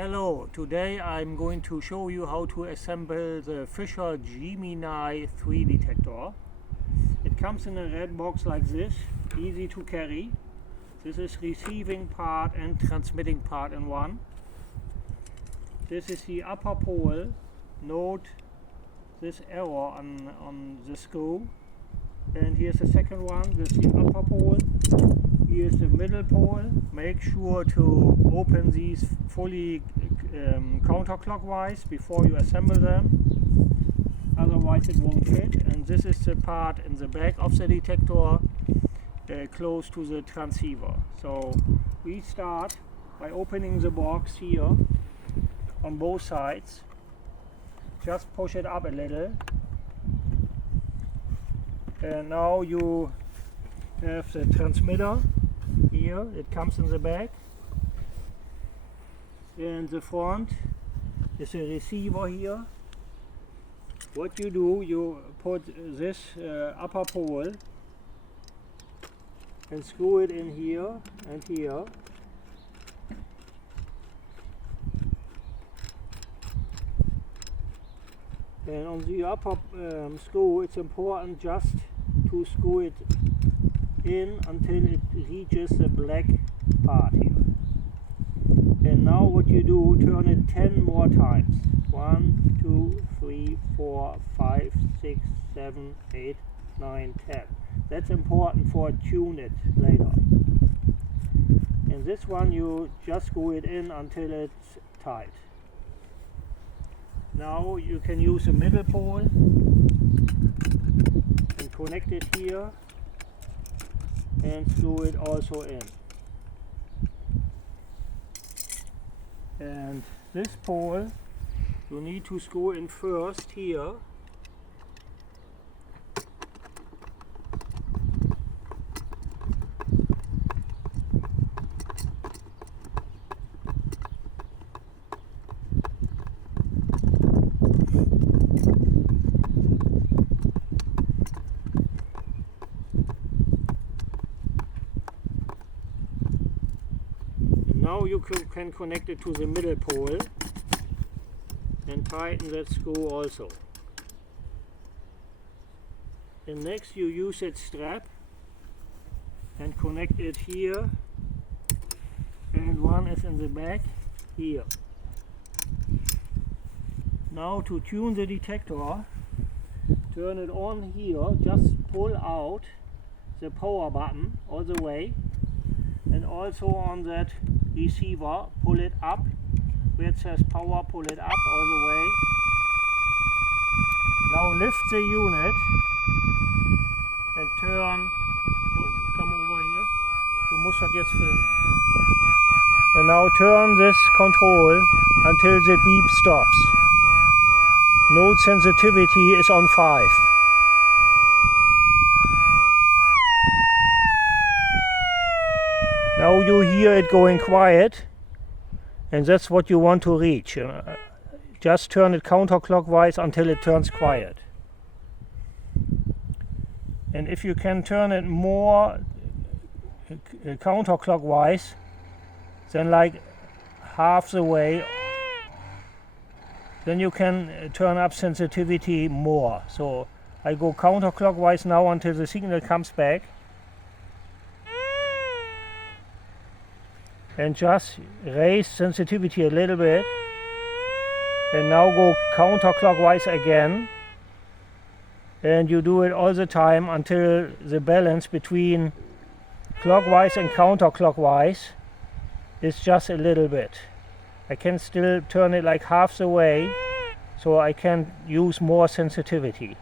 Hello, today I'm going to show you how to assemble the Fisher Gemini 3 detector. It comes in a red box like this, easy to carry. This is receiving part and transmitting part in one. This is the upper pole. Note this arrow on the screw. And here's the second one, this is the upper pole. Here's the middle pole. Make sure to open these fully counterclockwise before you assemble them, otherwise it won't fit. And this is the part in the back of the detector close to the transceiver. So we start by opening the box here on both sides. Just push it up a little, and now you have the transmitter here. It comes in the back, and the front is a receiver here. What you do, you put this upper pole and screw it in here and here. And on the upper screw, it's important just to screw it in until it reaches the black part here. And now what you do, turn it 10 more times. 1, 2, 3, 4, 5, 6, 7, 8, 9, 10. That's important for tune it later. And this one you just screw it in until it's tight. Now you can use a middle pole and connect it here and screw it also in. And this pole you need to screw in first here. Now you can connect it to the middle pole and tighten that screw also. And next you use that strap and connect it here, and one is in the back here. Now to tune the detector, turn it on here, just pull out the power button all the way, and also on that receiver, pull it up where it says power, pull it up all the way. Now lift the unit and turn, come over here, du musst das jetzt filmen. And now turn this control until the beep stops. Note sensitivity is on 5. Now you hear it going quiet, and that's what you want to reach. Just turn it counterclockwise until it turns quiet. And if you can turn it more counterclockwise, then like half the way, then you can turn up sensitivity more. So I go counterclockwise now until the signal comes back. And just raise sensitivity a little bit, and now go counterclockwise again, and you do it all the time until the balance between clockwise and counterclockwise is just a little bit. I can still turn it like half the way, so I can use more sensitivity.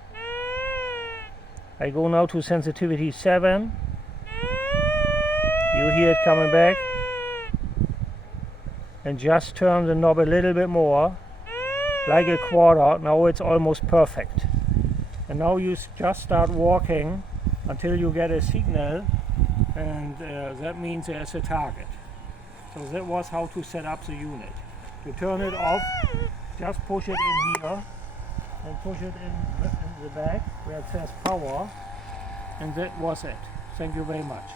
I go now to sensitivity 7. You hear it coming back. And just turn the knob a little bit more, like a quarter. Now it's almost perfect. And now you just start walking until you get a signal, and that means there's a target. So that was how to set up the unit. To turn it off, just push it in here and push it in the back where it says power, and that was it. Thank you very much.